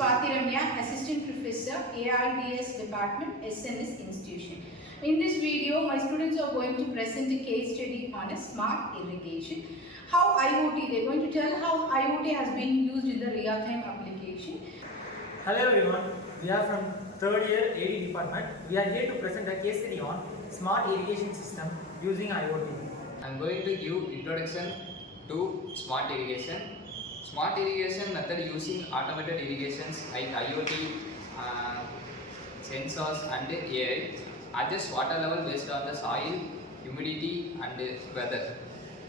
Swathiramya, Assistant Professor, AIDS Department, SNS Institution. In this video, my students are going to present a case study on a smart irrigation. How IOT, they are going to tell how IOT has been used in the real-time application. Hello everyone, we are from 3rd year AD department. We are here to present a case study on smart irrigation system using IOT. I am going to give introduction to smart irrigation. Smart irrigation method using automated irrigations like IOT, sensors and AI adjust water level based on the soil, humidity and weather.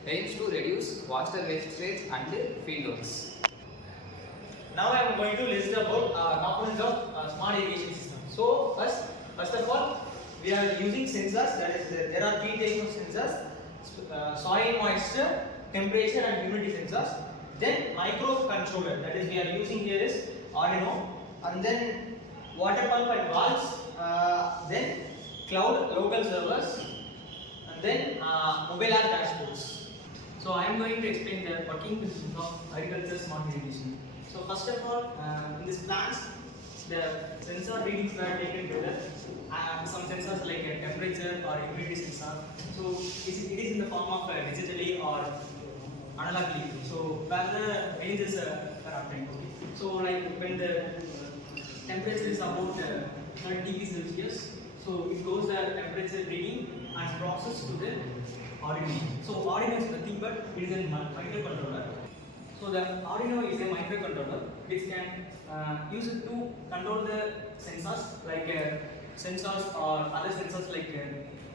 Aims to reduce water wastage and field loads. Now I am going to list about components of smart irrigation system. So first of all, we are using sensors. That is, there are 3 types of sensors: soil moisture, temperature and humidity sensors. Then microcontroller, that is we are using here is Arduino, and then water pump and valves, then cloud local servers, and then mobile app dashboards. So I am going to explain the working principles of agriculture smart irrigation. So first of all, in this plants, the sensor readings were taken together. Some sensors like a temperature or humidity sensor. So it is in the form of digitally or analogically. So where the ranges are obtained. So like when the temperature is about 30 degrees Celsius, so it goes the temperature reading and processed to the Arduino. So Arduino is nothing but it is a microcontroller. So the Arduino is a microcontroller which can use it to control the sensors like sensors or other sensors like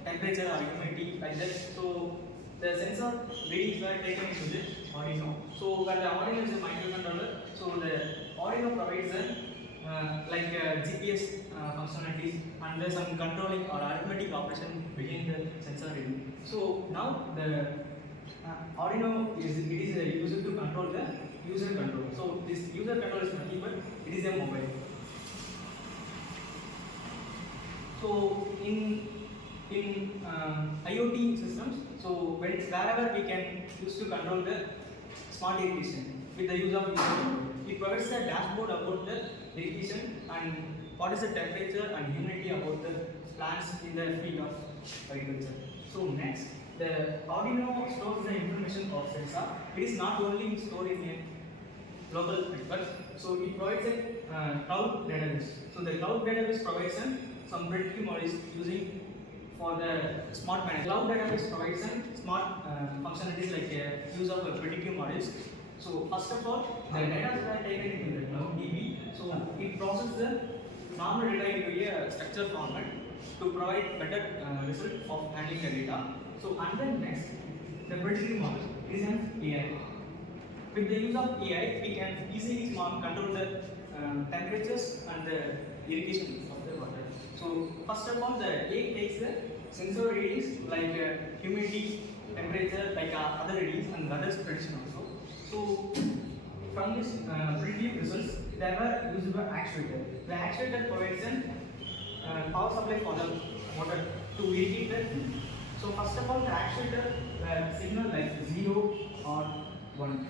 temperature or humidity like that. So the sensor readings were taken into the Arduino. So when the Arduino is a microcontroller, so the Arduino provides like GPS functionalities and there's some controlling or arithmetic operation between the sensor reading. So now the Arduino is used to control the user control. So this user control is nothing but it is a mobile. So in IoT systems, so wherever we can use to control the smart irrigation with the use of user control. It provides a dashboard about the irrigation and what is the temperature and humidity about the plants in the field of agriculture. So next, the Arduino stores the information of sensor. It is not only stored in a local network, so it provides a cloud database. So the cloud database provides some predictive models using for the smart management. Cloud database provides smart functionalities like use of predictive models. So first of all, the data are taken into the cloud DB. So it processes the normal data into a structured format to provide better result of handling the data. So and then next, the predictive model is an AI. With the use of AI, we can easily control the temperatures and the irrigation of the water. So first of all, the AI takes the sensor readings like humidity, temperature, like other readings and weather prediction also. So from this predictive results, there were used by actuator. The actuator provides a power supply for the water to irrigate the field. So first of all, the actuator signal like 0 or 1.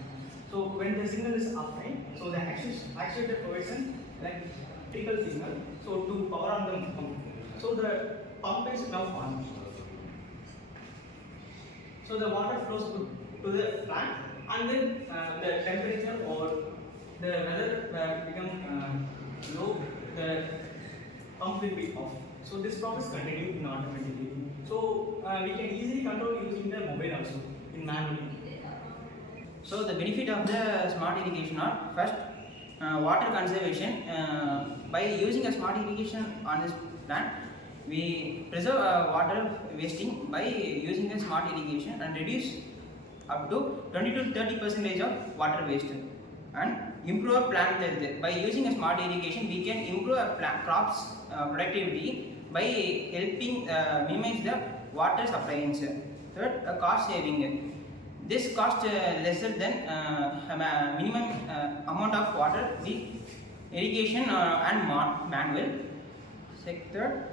So when the signal is obtained, so the actuator provides an electrical signal so to power on the pump. So the pump is now on. So the water flows to the plant and then the temperature or the weather become low, the pump will be off. So this process continues in automatically. So we can easily control using the mobile also in manually. So the benefit of the smart irrigation are first water conservation. By using a smart irrigation on this plant, we preserve water wasting by using a smart irrigation and reduce up to 20 to 30% of water waste and improve plant health. By using a smart irrigation, we can improve a crops productivity by helping minimize the water supply. Third, cost saving. This cost lesser than minimum amount of water the irrigation and manual. Third,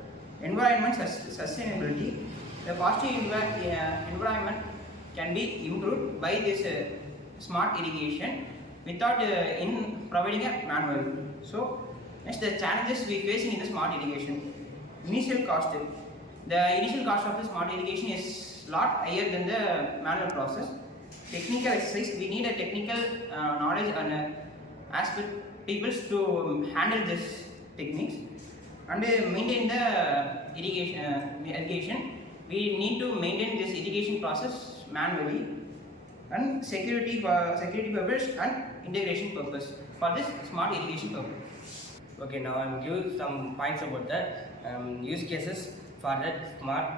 environment sustainability. The positive environment can be improved by this smart irrigation without in providing a manual. So next, the challenges we facing in the smart irrigation. Initial cost. The initial cost of the smart irrigation is lot higher than the manual process. Technical exercise, we need a technical knowledge and aspect people to handle this techniques, and maintain the irrigation. We need to maintain this irrigation process manually, and security purpose and integration purpose for this smart irrigation purpose. Okay, now I will give some points about the use cases for that smart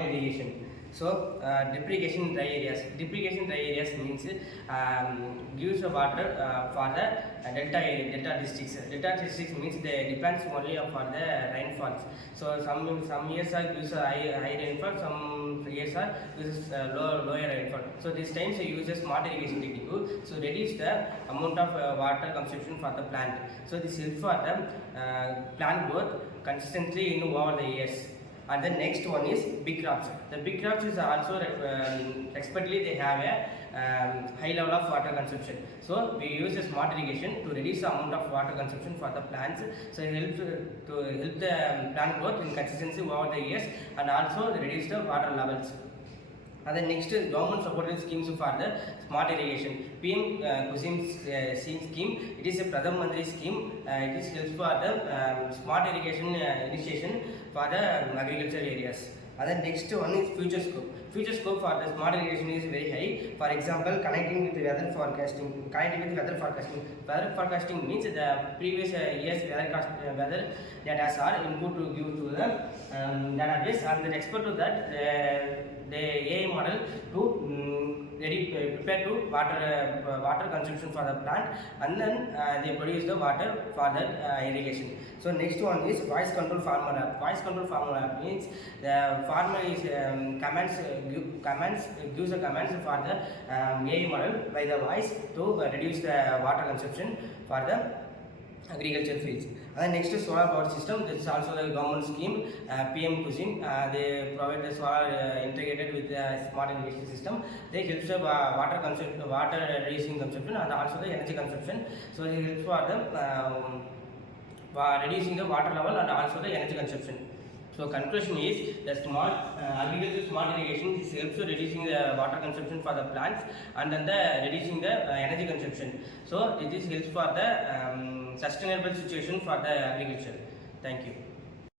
irrigation. So, depreciation dry areas. Depreciation dry areas means gives the water for the delta districts. Delta districts means they depends only for the rainfalls. So some years are gives high rainfall, some years are gives lower rainfall. So this times they use a smart irrigation technique to reduce the amount of water consumption for the plant. So this helps for the plant growth consistently in over the years. And the next one is big crops. The big crops is also expertly they have a high level of water consumption. So we use a smart irrigation to reduce the amount of water consumption for the plants. So it helps to help the plant growth in consistency over the years, and also reduce the water levels. And the next is government supported schemes for the smart irrigation. PM Kusum scheme. It is a Pradhan Mantri scheme. It is helps for the smart irrigation initiation for the agriculture areas. And the next one is future scope. Future scope for the smart irrigation is very high. For example, connecting with weather forecasting. Weather forecasting means the previous year's weather data are input to give to the database, and the expert to that the AI model to prepare to water consumption for the plant, and then they produce the water for the irrigation. So next one is voice control farmer app. Voice control farmer app means the farmer is gives the commands for the AI model by the voice to reduce the water consumption for the agriculture fields. And next is solar power system. This is also the government scheme, PM Kusum. They provide the solar integrated with the smart irrigation system. They help the water reducing consumption, and also the energy consumption. So they help for the reducing the water level and also the energy consumption. So conclusion is the agriculture smart irrigation is helps to reducing the water consumption for the plants, and then the reducing the energy consumption. So it is helps for the sustainable situation for the agriculture. Thank you.